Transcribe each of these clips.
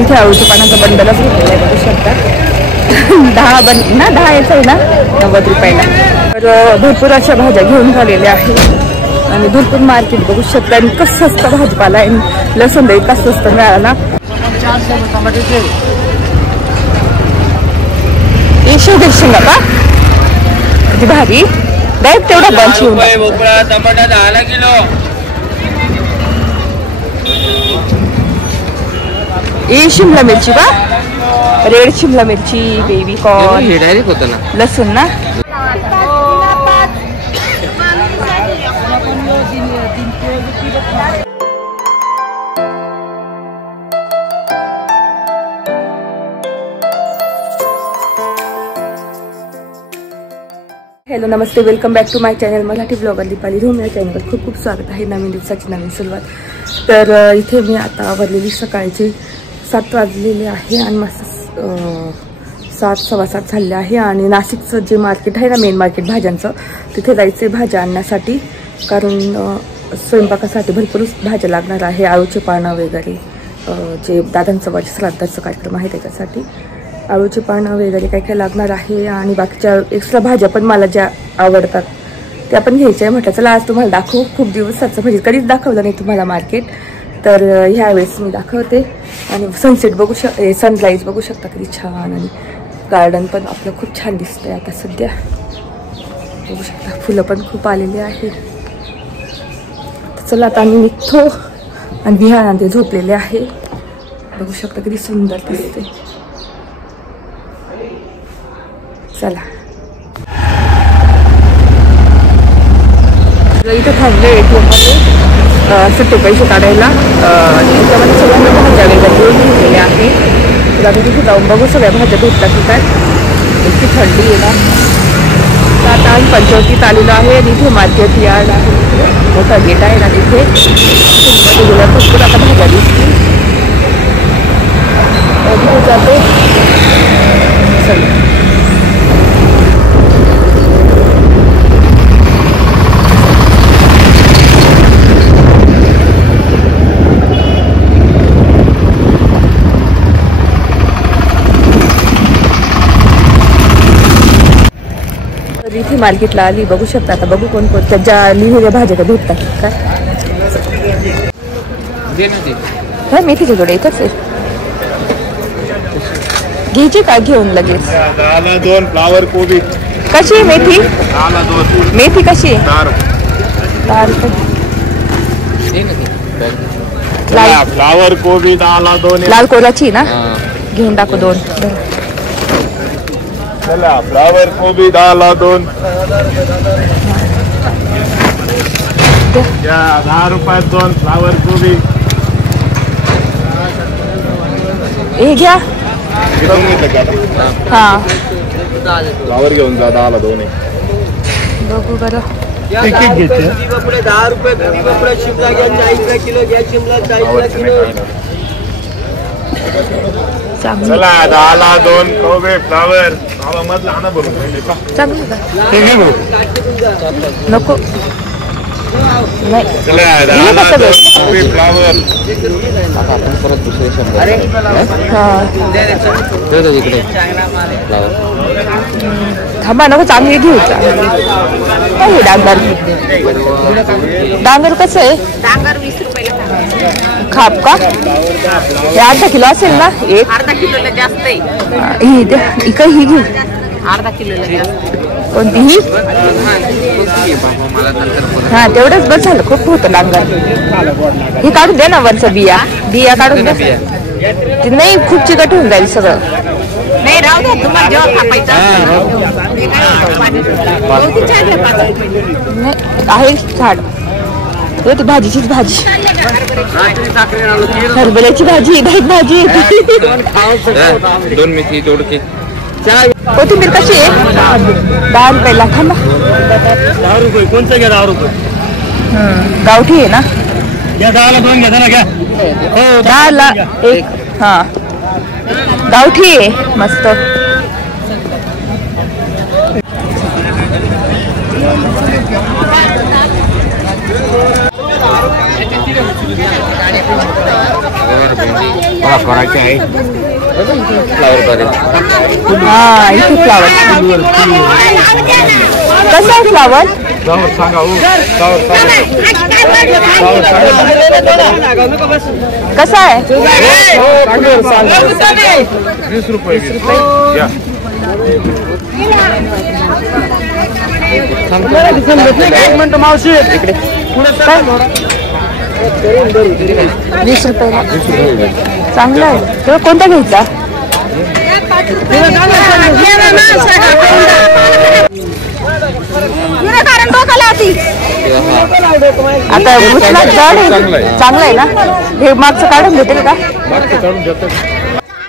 इथे आळूच्या पानाचा बंडलच घेतलेला आहे बघू शकता. 10 यायचं आहे ना 90 रुपयाला. तर भरपूर अशा भाज्या घेऊन झालेल्या आहेत आणि भरपूर मार्केट बघू शकता. आणि कसं स्वस्त भाजीपाला आहे. लसूण इतका स्वस्त मिळाला ना. शेवटी शेंगा का किती भारी डायरेक्ट तेवढा बंच येऊन. Tomato 10 kilo. ए शिमला मिरची का रेड शिमला मिरची बेबी कॉर्न हे डायरेक्ट होतं ना लसूण ना. हॅलो नमस्ते welcome back to my channel Marathi blogger Deepali room. या चॅनलवर खूप खूप स्वागत आहे. नवीन दिवसाची नवीन सुरुवात. तर इथे मी आता आवरलेली सकाळचे 7 वाजलेले आहे आणि मस्त 7 सव्वा 7 झाले आहे. आणि नाशिकचं जे मार्केट आहे ना मेन मार्केट भाज्यांचं तिथे जायचे भाज्या आणण्यासाठी. कारण स्वयंपाकासाठी भरपूर भाज्या लागणार आहे. आळूचे पानं वगैरे जे दादांचं वर्ष श्राद्धाचं कार्यक्रम आहे त्याच्यासाठी आळूचे पानं वगैरे काय काय लागणार आहे. आणि बाकीच्या एक्स्ट्रा भाज्या पण मला ज्या आवडतात त्या पण घ्यायच्या आहे. म्हटलं चला आज तुम्हाला दाखवू. खूप दिवसाचं म्हणजे कधीच दाखवलं नाही तुम्हाला मार्केट. तर ह्यावेळेस मी दाखवते. आणि सनसेट बघू सनराईज बघू शकता किती छान. आणि गार्डन पण आपलं खूप छान दिसतंय आता सध्या बघू शकता. फुलं पण खूप आलेली आहेत. चला आता आम्ही निघतो. आणि विहान ते झोपलेले आहे बघू शकता किती सुंदर दिसते. चला इथं थांबले ATM सुट्टे पैसे काढायला. त्याच्यामध्ये सगळ्यांना भाज्या वगैरे घेऊन घेतलेल्या आहे. तर आम्ही तिथे जाऊन बघू सगळ्या भाज्या भेटतात की काय. इतकी थंडी आहे ना. तर आता आम्ही पंचवटीत आलेलो आहे. आणि इथे मार्केट यार्ड आहे. मोठा गेट आहे ना तिथे गेल्या भरपूर आता भाज्या दिसतील. तिथे जाते. चला इथे मार्केटला आली बघू शकता. आता बघू कोण कोणत्या ज्या लिहिलेल्या भाज्या त्या भेटतात काय. मेथीचे जोडे एकच आहे घ्यायचे काय घेऊन लगेच. 2 फ्लावर कोबी कशी आहे मेथी. 2 मेथी कशी आहे. 4 फ्लावर कोबी 2 लाल कोराची ना घेऊन टाकू 2. चला फ्लावर कोबी 2 या 10 रुपयात 2 फ्लावर कोबी. हे घ्या हा फ्लावर घेऊन जा 2 बघू बरं. 10 रुपये शिमला घ्या 40 किलो घ्या. शिमला 40 किलो. चला 2 कोबी फ्लावर मधला आणा बरोबर चांगलं नको नाही. चला 2 कोबी फ्लावर. परत दुसरे थांबा नको चांगली घेऊ. चांगली डांगर डांगर कसं आहे. डांगर 20 रुपयाला खाप का हे अर्धा किलो असेल ना. एक अर्धा किलोला जास्त आहे. ही द्या इकडे ही घेऊ. अर्धा किलोला जास्त कोणतीही हा तेवढंच बस झालं. खूप होतं डांगर. हे काढून द्या ना वरचं बिया बिया काढून द्या. ते नाही खूप चिकट होऊन जाईल सगळं. नाही राहू द्या तुम्हाला जेव्हा थापायचं नाही आहे झाड. ती भाजीचीच भाजी हरभऱ्याची भाजी डाळीत भाजी. 2 मेथी दोडके. कोथिंबीर कशी आहे 10 रुपयाला. थांबा 10 रुपये कोणतं घ्या. 10 रुपये गावठी आहे ना. घ्या 10ला 2 घ्या ना घ्या. हो 10ला 1 हा गावठी आहे मस्त. करायचे आहे हा इथे फ्लावर कसं आहे फ्लावर सांगा कसं आहे 20 रुपये या एक मिनिट मावशी इकडे 20 रुपये चांगला आहे तर कोणता घ्यायचा आता उचला जड आहे चांगलं आहे ना हे मागचं काढून भेटेल का काढून देतात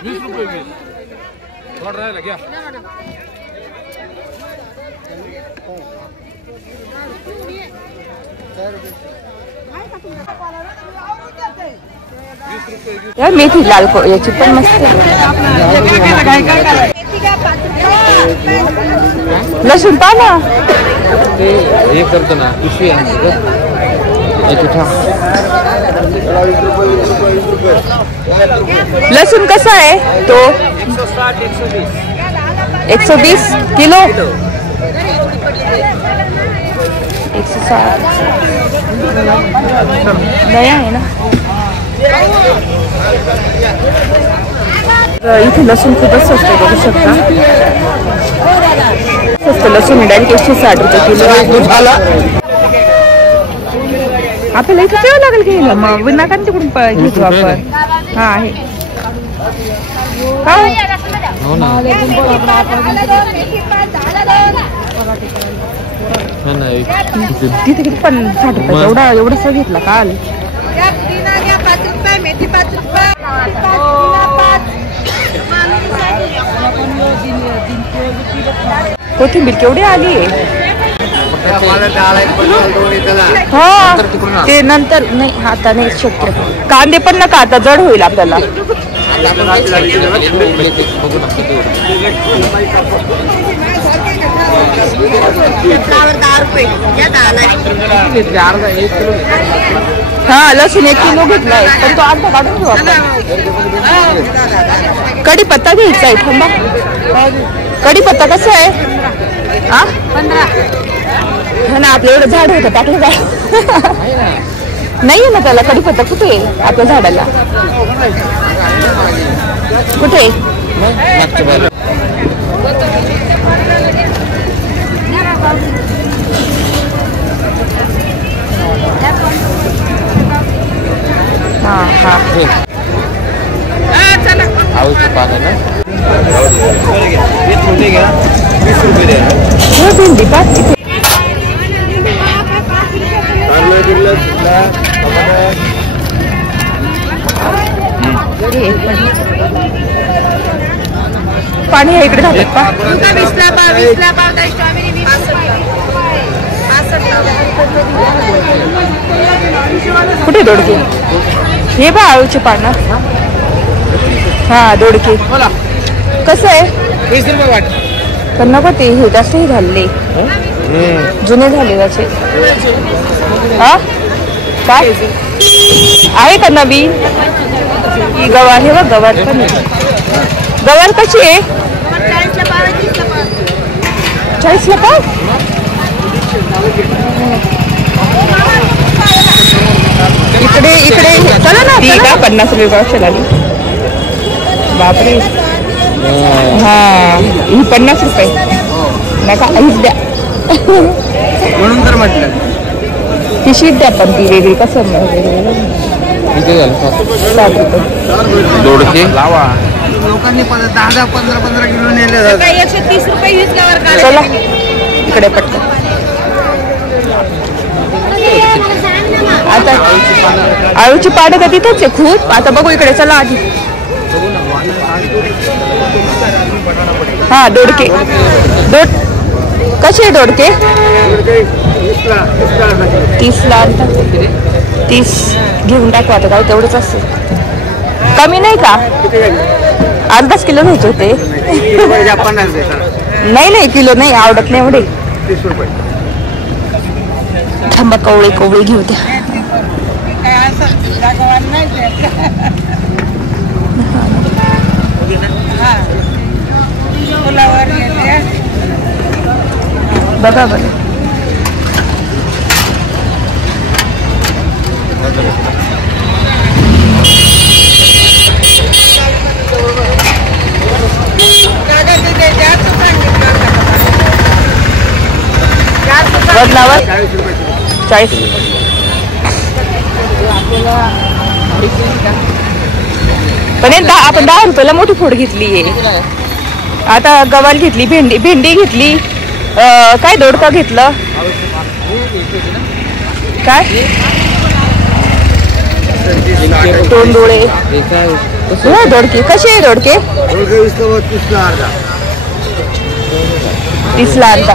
20 रुपये राहिला घ्या या मेथी लाल याची पण मस्त लसूण पा ना हे करतो ना पिशवी लसूण कसा आहे तो 120 किलो 160 नया आहे ना इथे लसूण खूपच स्वस्त बघू शकता स्वस्त लसूण डायरेक्ट 160 रुपये किलो आपल्याला इथे तेव्हा लागेल घ्यायला मग विनाकारण तिकडून घेतो आपण हा आहे तिथे किती पण 60 रुपये एवढं घेतला काल कोथिंबीर केवढी आली हा ते नंतर नाही आता नाही शक्य कांदे पण नका आता जड होईल आपल्याला हा लसूण 1 किलो घेतलाय पण तो अर्धा काढून घेऊ आपण कढीपत्ता घ्यायचा आहे थांबा कढीपत्ता कसा आहे हा 15 ना आपलं एवढं झाड होतं टाकलं का नाही आहे ना त्याला कढीपत्ता कुठे आहे आपल्या झाडाला कुठे हा हा भेंडी पाच पाणी आहे इकडे घालतात कुठे दोडके हे बा आळूचे पानं हा दोडके कसं आहे 20 रुपये वाट पण नको ते हे जास्तही झाले जुने झाले त्याचे हा काय आहे का नवीन ही गवार हे बघ गवार पण गवार कशी आहे 40 ला पाव इकडे इकडे चला ना ती का 50 रुपये पावशेर आली बापरे हा ही 50 रुपये नका हीच द्या म्हणून तर म्हटलं ती शीट द्या पण ती वेगळी कसं वेगळी 60 रुपये दोडके लावा लोकांनी 10-15 किलो नेले 130 रुपये चला इकडे पटकन आता आळूची पानं का तिथंच आहे खूप आता बघू इकडे चला आधी हा दोडके कसे आहे दोडके 30 ला 30 घेऊन टाकू आता काय तेवढंच असेल कमी नाही का अर्धाच किलो घ्यायचे होते नाही किलो नाही आवडत नाही एवढे 30 रुपये थांबा कवळे घेऊ द्या बघा बरं. बदलावर 40 रुपये. पण आपण 10 रुपयाला मोठी फोड घेतली आहे. आता गवार घेतली, भेंडी घेतली, काय दोडका घेतलं, काय तोंडोळे दोडके. कसे आहे दोडके? 30ला अर्धा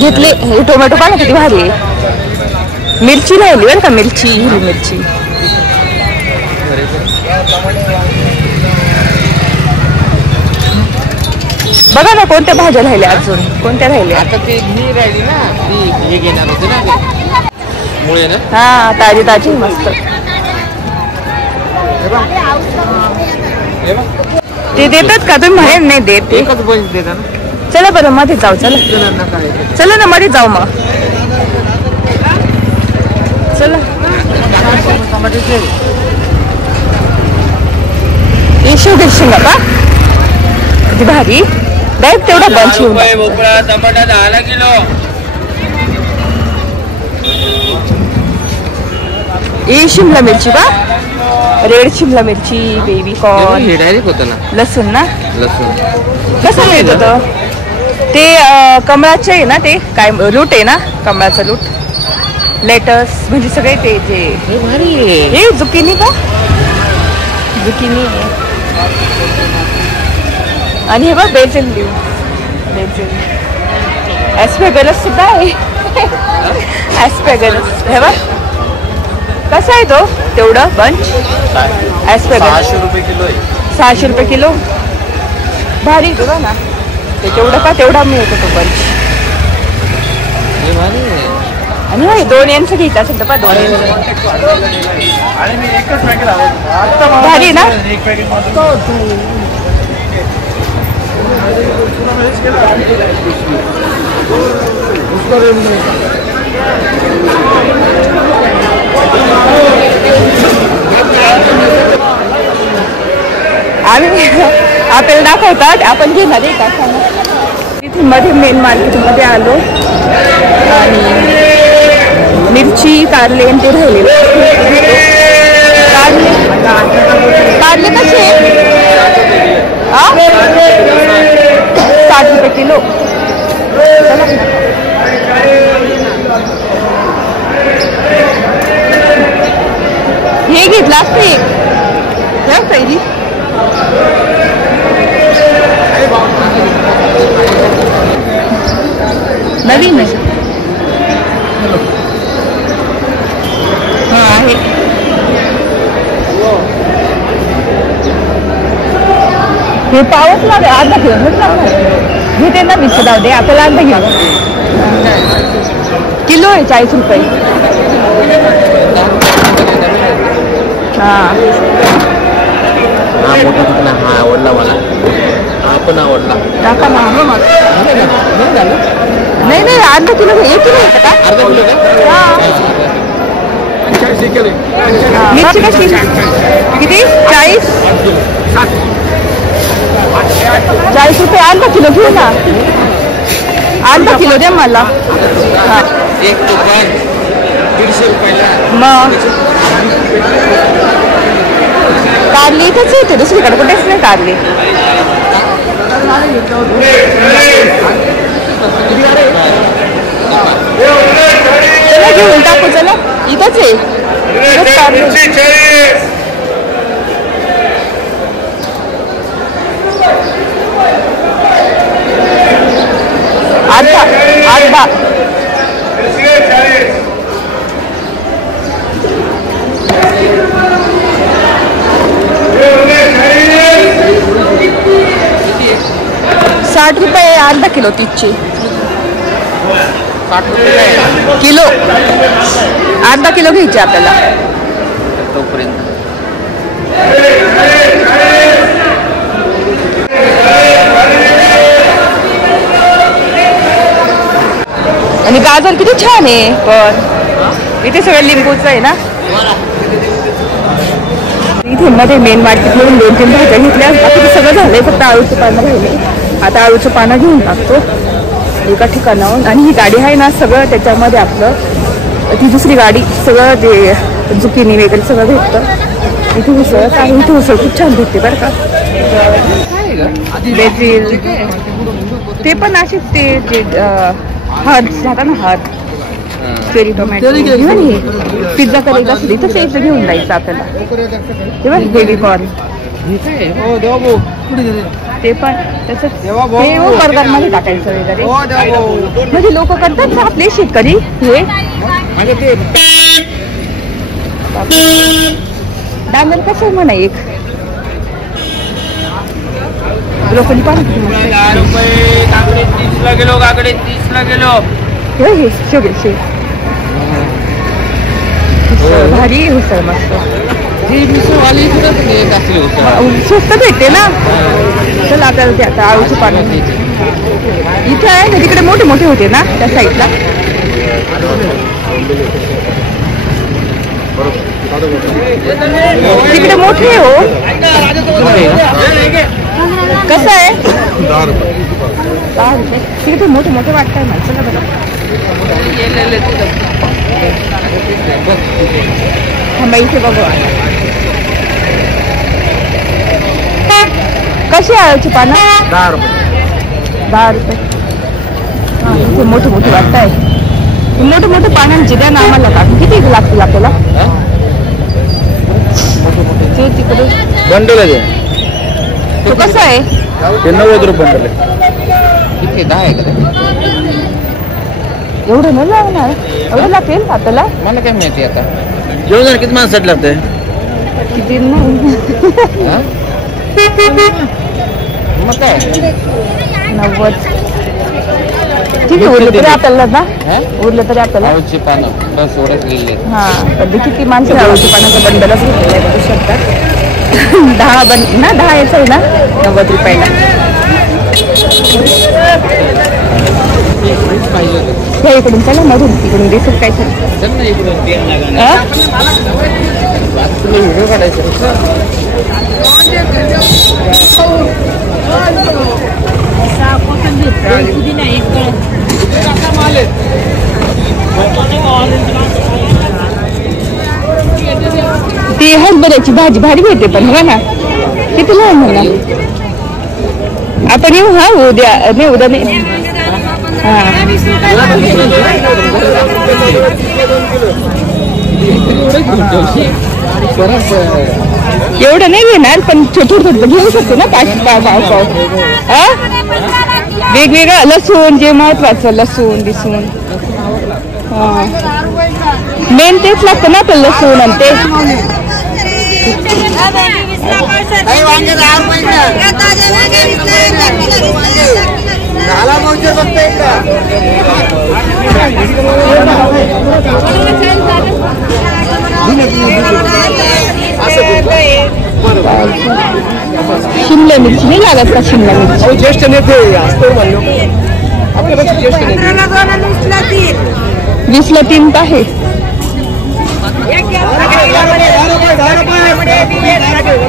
घेतली. हे टोमॅटो पाहा किती भारी आहे. मिरची राहिली बरं का, मिरची, हिरवी मिरची. बघा ना कोणत्या भाज्या राहिल्या, अजून कोणत्या राहिल्या? आता ते ही राहिली ना, ती हे घेणार होते ना मुळे ना. हा ताजी ताजी मस्त. ते देतात का? तुम्ही म्हणेल नाही देत. एकच बस देता ना. चला बरं मध्ये जाऊ. चला चला ना मध्ये जाऊ मग. चला. शेवटी शिंगा का किती भारी. डायरेक्ट तेवढा बंच येऊन. Tomato 10 kilo. ही शिमला मिरची का? रेड शिमला मिरची, बेबी कॉर्न. हे डायरेक्ट होतं ना. लसूण ना. लसूण कसं मिळत होतं ते? कमळाचे आहे ना ते, काय लूट आहे ना, कमळाचं लूट. लेटस म्हणजे सगळे ते जे भारी. हे जुकिनी का? जुकिनी. आणि हे बघ बेसिल लिव. बेसिल ॲस्पेगलस सुद्धा आहे. ॲस्पेगलस हे बघ कसा आहे तो तेवढं बंच. ॲस्पेगलस 600 रुपये किलो आहे. 600 रुपये किलो. भारी बघा ना ते तेवढं का तेवढा मिळतो तो बंच. आणि नाही 2 यांचं घ्यायचं असेल तर 2 भारी ना. आम्ही आपल्याला दाखवतात, आपण घेणार आहे का? तिथे मध्ये मेन मार्केटमध्ये आलो आणि मिरची, कारले ते राहिले. कारले कसे? 60 रुपये किलो. हे घेतलं असते पहिली. नवीन आहे. हा आहे. हे पावच लागेल. अर्धा किलो घेते ना मी. जाऊ दे आपल्याला अर्धा किलो आहे 40 रुपये. हा हा आवडला मला. हा पण आवडला. टाका ना. नाही नाही अर्धा किलो. 1 किलो आहे का? अर्धा किलो का? मिरची कशी किती? 40 रुपये. अर्धा किलो घेऊ ना. अर्धा किलो द्या मला. हा एक तो 150 रुपयाला. मग कारली इथेच येते, दुसरीकडे कुठेच नाही कारली. चला घेऊन टाकू. चला इथंच आहे. अर्धा 60 रुपये अर्धा किलो. 30चे 60 रुपये किलो. अर्धा किलो घ्यायचे आपल्याला. तोपर्यंत. आणि गाजर किती छान आहे, पण इथे सगळं लिंबूचं आहे ना. इथे मध्ये मेन मार्केट म्हणून 2-3 भाज्या घेतल्या, बाकी सगळं झालंय, फक्त आळूचं पानं राहिले. आता आळूचं पानं घेऊन टाकतो एका ठिकाणाहून. आणि ही गाडी आहे ना, सगळं त्याच्यामध्ये आपलं, ती दुसरी गाडी सगळं ते जुकिनी वगैरे सगळं भेटतं. इथे उसळ काय, इथे उसळ खूप छान भेटते बरं का. बेसिल ते पण असेच ते जे हर्ट राहतात ना, हर्ट चेरी टोमॅटो घेऊन ये. पिझ्झा करायचा असेल इथंच यायचं घेऊन जायचं आपल्याला. तेव्हा बेबी कॉर्न ते पण तसंच ते बर्गर मध्ये टाकायचं वगैरे. म्हणजे लोक करतात ना आपले शेतकरी हे. डांगर कसं म्हणा एक ब्रोकोली पण 30 किलो काकडे 30 किलो. हे शेवगे भारी उसळ मस्त. स्वस्त भेटते ना. चला आपल्याला ते आता आळूची पानं इथे आहे ना, तिकडे मोठे मोठे होते ना त्या साईडला. तिकडे मोठे हो. कसं आहे 10 रुपये. तिकडे मोठे मोठे वाटत आहे माणसाला बघा. थांबा इथे बघू कशी आळूची पानं. 10 रुपये. 10 रुपये. हा इथे मोठे मोठे वाटत आहे. मोठे मोठे पानांची द्या ना आम्हाला टाकून. किती लागतील आपल्याला ते तिकडे बंडल आहे तो कसं आहे. ते 90 रुपये बंडल आहे. किती 10 आहे का? एवढं नाही लागणार. एवढं लागेल आपल्याला. मला काय माहिती आता. जेवण किती माणसासाठी लागतंय? किती नाही मग काय 90. ठीक आहे. उरलं तरी आपल्याला ना, उरलं तरी आपल्याला आळूची पानं बस एवढंच लिहिले. हा पण किती माणसं आळूची पानाचा बंडलच घेतलेला आहे बघू शकतात. 10 ना 10 याचं आहे ना 90 रुपयाला. हे इकडून चला मधून तिकडून दिसत काय चल ना इकडून व्हिडिओ काढायचं. ती हरभऱ्याची भाजी भारी भेटते पण हो ना. किती लहान म्हणा आपण येऊ. हा उद्या नाही, उद्या नाही. हा एवढं नाही घेणार पण थोडं थोडं घेऊ शकतो ना. 5 पाव. वेगवेगळं लसूण जे महत्वाचं लसूण दिसून. हा मेन तेच लागतं ना आपलं लसूण आणि ते. शिमला मिरची नाही लागत का? शिमला मिरची ज्येष्ठ नेते असतो म्हणलो आपल्याला. ज्येष्ठ नेते 20ला 3 आहे.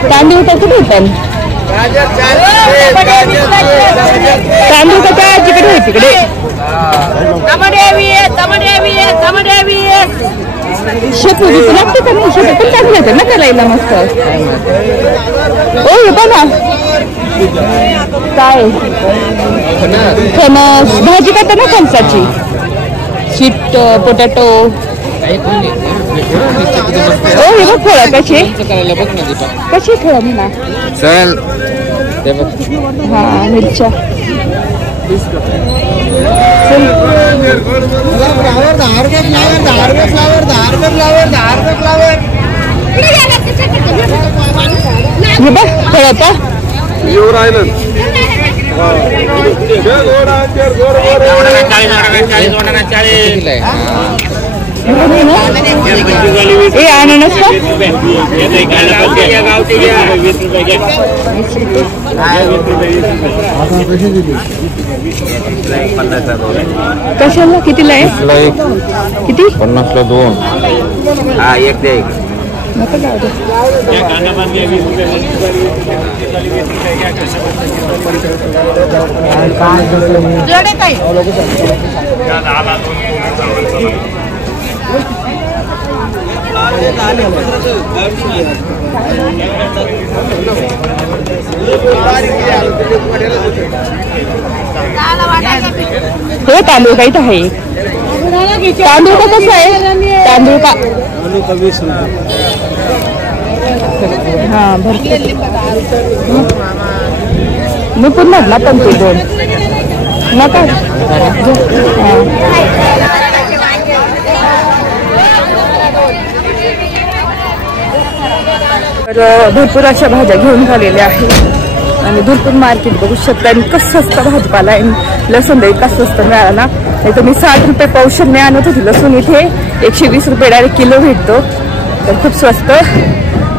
तांदूळ तर कुठे येतात? तांदूळ का त्या तिकडे आहे तिकडे. शेपू बिपू लागते का नाही? शेपू पण चांगले होते ना करायला मस्त. ओ हे बघा काय फणस भाजी करता ना फणसाची. Sweet potato. ओ हे बघ फळं कशी कशी फळं म्हणा. चल हा मिरच्या. हे बघ फळाचा येऊ राहिलं. ए अननस का 50 कशाला कितीला आहे किती 50 ला 2 हा एक दे नका जाऊ दे हे तांदूळ काही तर आहे तांदूळ का कसं आहे तांदूळ का हा भरपूर मी पुन्हा ना पण ते दोन नका तर भरपूर अशा भाज्या घेऊन झालेल्या आहेत आणि भरपूर मार्केट बघू शकता आणि कसं स्वस्त भाजीपाला आहे लसूण इतका स्वस्त मिळाला नाही तर मी 60 रुपये पावशेरने आणत होती लसूण इथे 120 रुपये डायरेक्ट किलो भेटतो तर खूप स्वस्त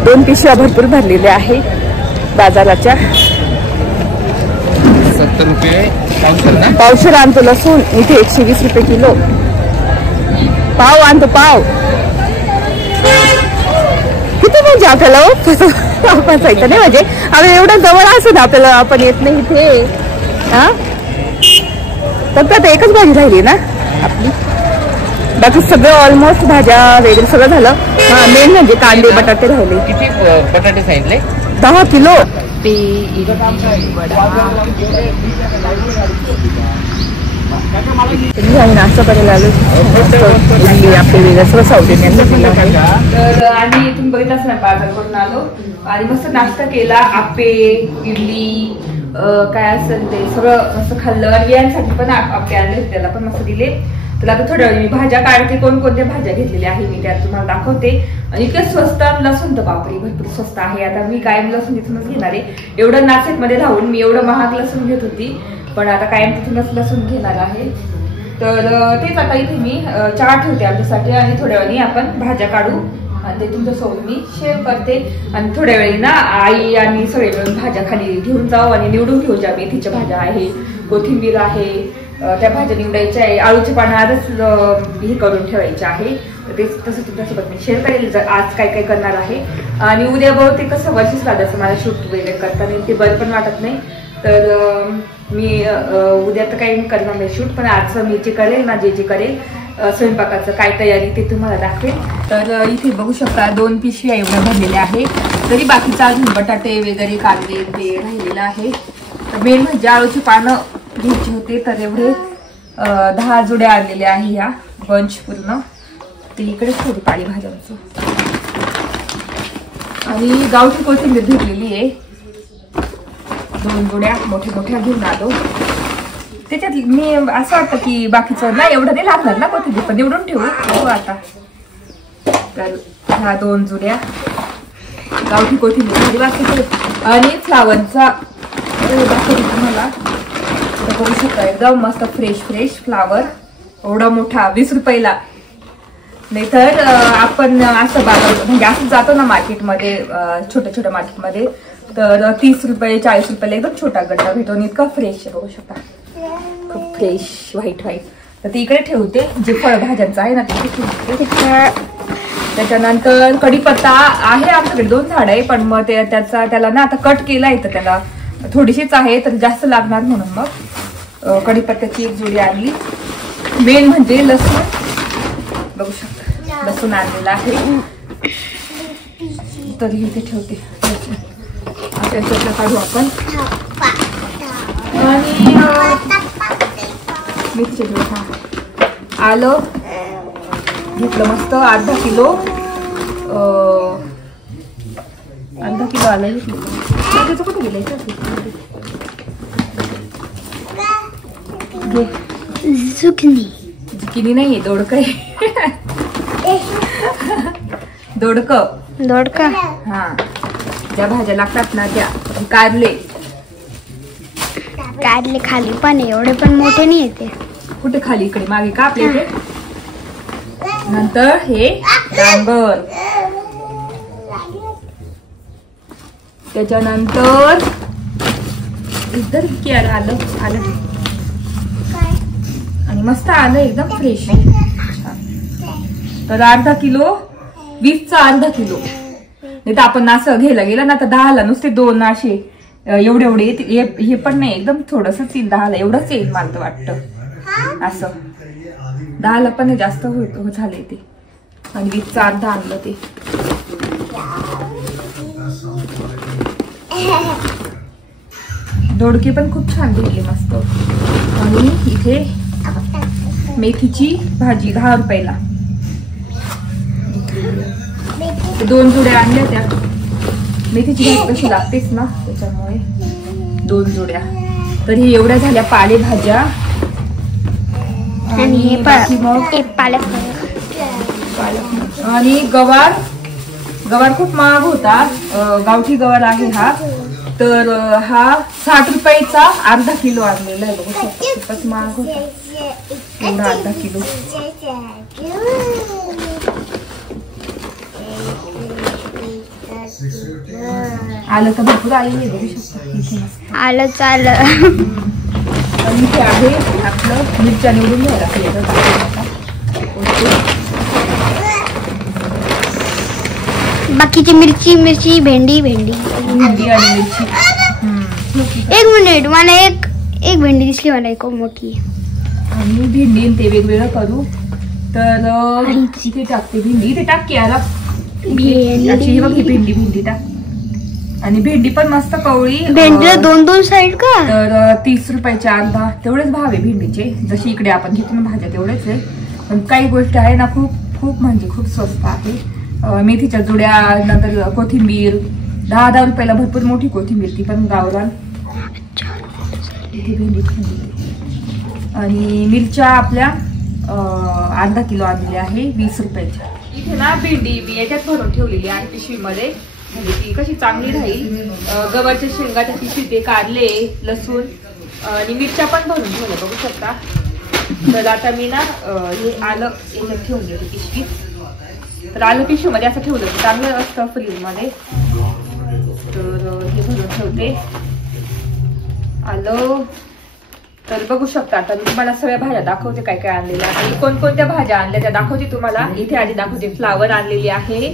2 पिशव्या भरपूर भरलेल्या आहे बाजाराच्या 70 रुपये पावशेर आणतो लसूण इथे 120 रुपये किलो पाव आणतो पाव किती म्हणजे आपल्याला फसायचं नाही म्हणजे आम्ही एवढं जवळ असून आपल्याला आपण येत नाही इथे हा फक्त आता एकच भाजी राहिली ना आपली बाकी सगळं ऑलमोस्ट भाज्या वगैरे सगळं झालं हा मेन म्हणजे कांदे बटाटे राहिले किती बटाटे सांगितले 10 किलो ते नाश्ता करायला आलो आपले वेगळं सर्व साऊथ इंडियन तर आम्ही इथून बघितलं असं बाजार करून आलो आणि मस्त नाश्ता केला आप्पे इडली काय असेल ते सगळं मस्त खाल्लं आणि यांसाठी पण आप्पे आणले त्याला पण मस्त दिले तर आता थोड्या वेळ मी भाज्या काढते कोणकोणत्या भाज्या घेतलेल्या आहे मी त्यात तुम्हाला दाखवते आणि इतकं स्वस्त लसूण तर बापरे भरपूर स्वस्त आहे आता मी कायम लसूण तिथूनच घेणार आहे एवढं नाशिकमध्ये राहून मी एवढं महाग लसूण घेत होती पण आता कायम तिथूनच लसूण घेणार आहे तर तेच आता इथे मी चहा ठेवते आमच्यासाठी आणि थोड्या वेळी आपण भाज्या काढू आणि ते तुमच्यासोबत मी शेअर करते आणि थोड्या वेळी ना आई आणि सगळे मिळून भाज्या खाली घेऊन जाऊ आणि निवडून घेऊ ज्या मेथीच्या भाज्या आहे कोथिंबीर आहे त्या भाज्या निवडायच्या आहे आळूची पानं आजच हे करून ठेवायचे आहे तेच तसं तुमच्यासोबत मी शेअर करेल आज काय काय करणार आहे आणि उद्या बहुतेक कसं वर्षीच लागायचं मला शूट वगैरे करताना ते बरं पण वाटत नाही तर मी उद्या तर काही करणार नाही शूट पण आज मी जे करेल ना जे करेल स्वयंपाकाचं काय तयारी ते तुम्हाला दाखवेल तर इथे बघू शकता 2 पिशव्या एवढ्या भरलेल्या आहे तरी बाकीचं अजून बटाटे वगैरे कांदे ते राहिलेलं आहे तर मेन म्हणजे आळूची पानं घ्यायची होते तर एवढे 10 जुड्या आणलेल्या आहे ह्या बंच पूर्ण ते इकडेच थोडी पालेभाज्यांचं आणि गावठी कोथिंबीर घेतलेली आहे 2 जुड्या मोठ्या घेऊन आलो त्याच्यात मी असं वाटतं की बाकीचं नाही एवढं नाही लागणार ना कोथिंबीर पण निवडून ठेवू आता तर ह्या 2 जुड्या गावठी कोथिंबीर बाकीचं आणि फ्लावरचा दाखवते तुम्हाला बघू शकता एकदम मस्त फ्रेश फ्लावर एवढा मोठा 20 रुपयाला नाही तर आपण असं बाजार म्हणजे असं जातो ना मार्केटमध्ये छोट्या मार्केटमध्ये तर 30 रुपये 40 रुपयाला एकदम छोटा गड्डा भेटतो आणि इतका फ्रेश बघू शकता खूप फ्रेश व्हाईट तर ते इकडे ठेवते जे फळभाज्यांचं आहे ना ते त्याच्यानंतर कढीपत्ता आहे आमच्याकडे 2 झाड आहे पण मग त्याला ना आता कट केलाय तर त्याला थोडीशीच आहे तर जास्त लागणार म्हणून मग कढीपत्त्याची 1 जुडी आणली मेन म्हणजे लसूण बघू शकता लसूण आणलेला आहे तरी इथे ठेवते काढू आपण आणि मिरची आलं घेतलं मस्त अर्धा किलो आलं घेतलं त्याचं कुठे गेलं झुकिनी नाहीये दोडकं दोडकं हा ज्या भाज्या लागतात ना त्या कारले खाली पण एवढे पण मोठे नाही येते कुठे खाली इकडे मागे का आपल्या इथे नंतर हे डांगर, त्याच्यानंतर इधर केळं आलं आणि मस्त आलं एकदम फ्रेश. तर अर्धा किलो, 20चा अर्धा किलो. नाही तर आपण असं घ्यायला गेलं ना तर 10ला नुसते 2 असे एवढे हे पण नाही, एकदम थोडंसंच येईल 10ला, एवढंच येईल मला तर वाटतं. असं 10ला पण जास्त झाले ते. आणि 20चा अर्धा आणलं ते. दोडके पण खूप छान भेटले मस्त. आणि इथे मेथीची भाजी 10 रुपयाला. 2 जुड्या आणल्या त्या. मेथीची भाजी कशी लागतेच ना त्याच्यामुळे 2 जुड्या. तर ही एवढ्या झाल्या पालेभाज्या. आणि मग पालक आणि गवार खूप महाग होता. गावठी गवार आहे हा. तर हा 60 रुपयाचा अर्धा किलो आणलेला आहे. बघू खूपच महाग होता एवढा अर्धा किलो. आलं तर भरपूर आलेली बघू शकता. आलं चालं. आणि इथे आहे आपलं मिरच्या निवडून घ्यायला. बाकीची मिरची भेंडी आणि मिरची. एक मिनिट, मला एक भेंडी दिसली, मला एक मोठी. आणि भेंडी ते वेगवेगळं करू. तर इथे टाकते भेंडी. इथे टाक की याला भेंडी टाक. आणि भेंडी पण मस्त कवळी. भेंडीला 2 साईड का? तर 30 रुपयाचे अर्धा, तेवढेच भाव आहे भेंडीचे. जशी इकडे आपण घेतो ना भाज्या तेवढेच आहे. पण काही गोष्टी आहे ना खूप म्हणजे खूप स्वस्त आहे. मेथीच्या जुड्या, नंतर कोथिंबीर 10 रुपयाला भरपूर मोठी कोथिंबीर, ती पण गावरान. इथे भेंडी. आणि मिरच्या आपल्या अर्धा किलो आणलेल्या आहे 20 रुपयाच्या. इथे ना भेंडी मी याच्यात भरून ठेवलेली आहे पिशवीमध्ये, म्हणजे ती कशी चांगली राहील. गव्हाच्या शेंगाच्या पिशवी, ते कारले, लसूण आणि मिरच्या पण भरून ठेवल्या बघू शकता. तर आता मी ना हे आलं याच्यात ठेवून देते पिशवीत. तर आलं पिशवीमध्ये असं ठेवलं चांगलं असतं फ्रीजमध्ये. तर हे भरून ठेवते आलं. तर बघू शकता. आता मी तुम्हाला सगळ्या भाज्या दाखवते काय काय आणलेल्या आहे, कोणकोणत्या भाज्या आणल्या त्या दाखवते तुम्हाला. इथे आधी दाखवते. फ्लावर आणलेली आहे,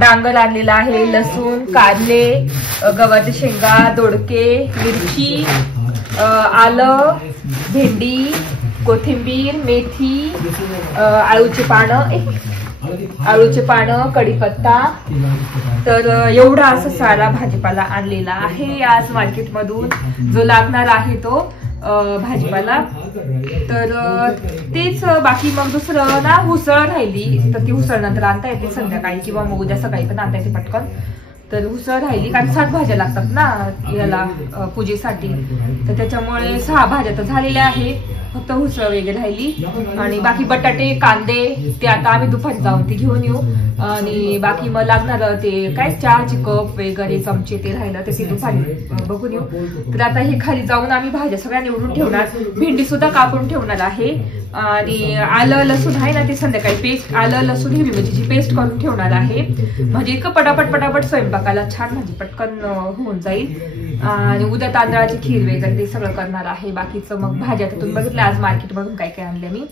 डांगर आणलेला आहे, लसूण, कारले, गव्हाच्या शेंगा, दोडके, मिरची, आलं, भेंडी, कोथिंबीर, मेथी, आळूचे पानं, कढीपत्ता. तर एवढा असं सारा भाजीपाला आणलेला आहे आज मार्केटमधून, जो लागणार आहे तो भाजीपाला. तर तेच. बाकी मग दुसरं ना उसळ राहिली, तर ती उसळ नंतर आणता येते संध्याकाळी किंवा मग उद्या सकाळी पण आणता येते पटकन. तर उसळ राहिली, कारण 7 भाज्या लागतात ना याला पूजेसाठी. तर त्याच्यामुळे 6 भाज्या तर झालेल्या आहेत, फक्त उसळ वगैरे राहिली. आणि बाकी बटाटे, कांदे ते आता आम्ही दुपारी जाऊन ते घेऊन येऊ. आणि बाकी मग लागणार ते काय चहाचे कप वगैरे, चमचे ते राहिलं ते दुपारी बघून येऊ. तर आता हे खाली जाऊन आम्ही भाज्या सगळ्या निवडून ठेवणार. भेंडी सुद्धा कापून ठेवणार आहे. आणि आलं लसूण आहे ना ते संध्याकाळी पेस्ट, आलं लसूण हिरवी मिरचीची पेस्ट करून ठेवणार आहे. म्हणजे इतकं पटापट स्वयंपाकाला छान भाजी पटकन होऊन जाईल. आणि उद्या तांदळाची खीर वगैरे ते सगळं करणार आहे. बाकीचं मग भाज्या तर तुम्ही बघितलं आज मार्केटमधून काय काय आणले मी.